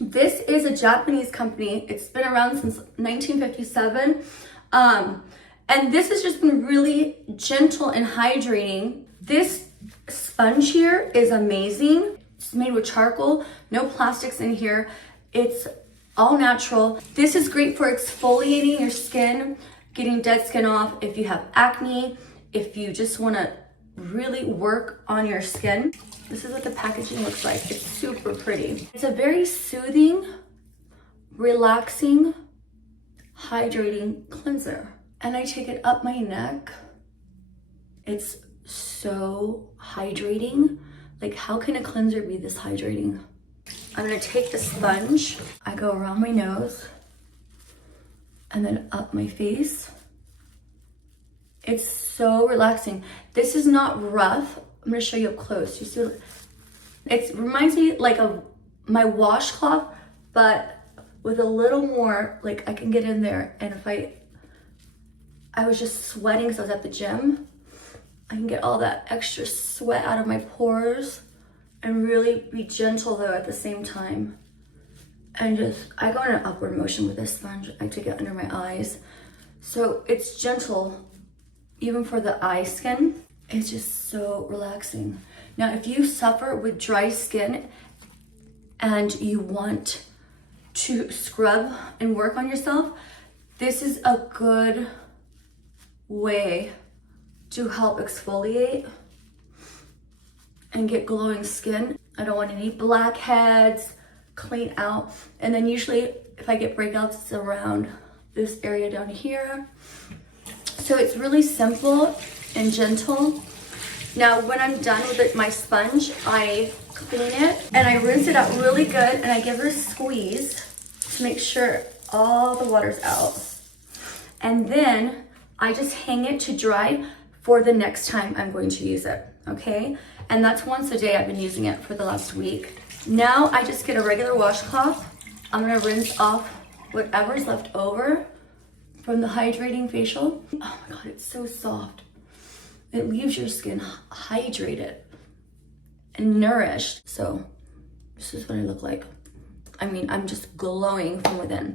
This is a Japanese company. It's been around since 1957. And this has just been really gentle and hydrating. This sponge here is amazing. It's made with charcoal, no plastics in here. It's all natural. This is great for exfoliating your skin, getting dead skin off if you have acne, if you just wanna really work on your skin. This is what the packaging looks like. It's super pretty. It's a very soothing, relaxing, hydrating cleanser. And I take it up my neck. It's so hydrating. Like, how can a cleanser be this hydrating? I'm gonna take the sponge. I go around my nose and then up my face. It's so relaxing. This is not rough. I'm gonna show you up close. You see, it reminds me like of my washcloth, but with a little more, like I can get in there, and if I was just sweating because I was at the gym, I can get all that extra sweat out of my pores and really be gentle though at the same time. And just, I go in an upward motion with this sponge. I take it under my eyes. So it's gentle, even for the eye skin. It's just so relaxing. Now, if you suffer with dry skin and you want to scrub and work on yourself, this is a good way to help exfoliate and get glowing skin. I don't want any blackheads, clean out. And then usually if I get breakouts, it's around this area down here. So it's really simple and gentle. Now, when I'm done with my sponge, I clean it and I rinse it out really good, and I give it a squeeze to make sure all the water's out. And then I just hang it to dry for the next time I'm going to use it, okay? And that's once a day. I've been using it for the last week. Now I just get a regular washcloth. I'm gonna rinse off whatever's left over from the hydrating facial. Oh my God, it's so soft. It leaves your skin hydrated and nourished. So this is what I look like. I mean, I'm just glowing from within.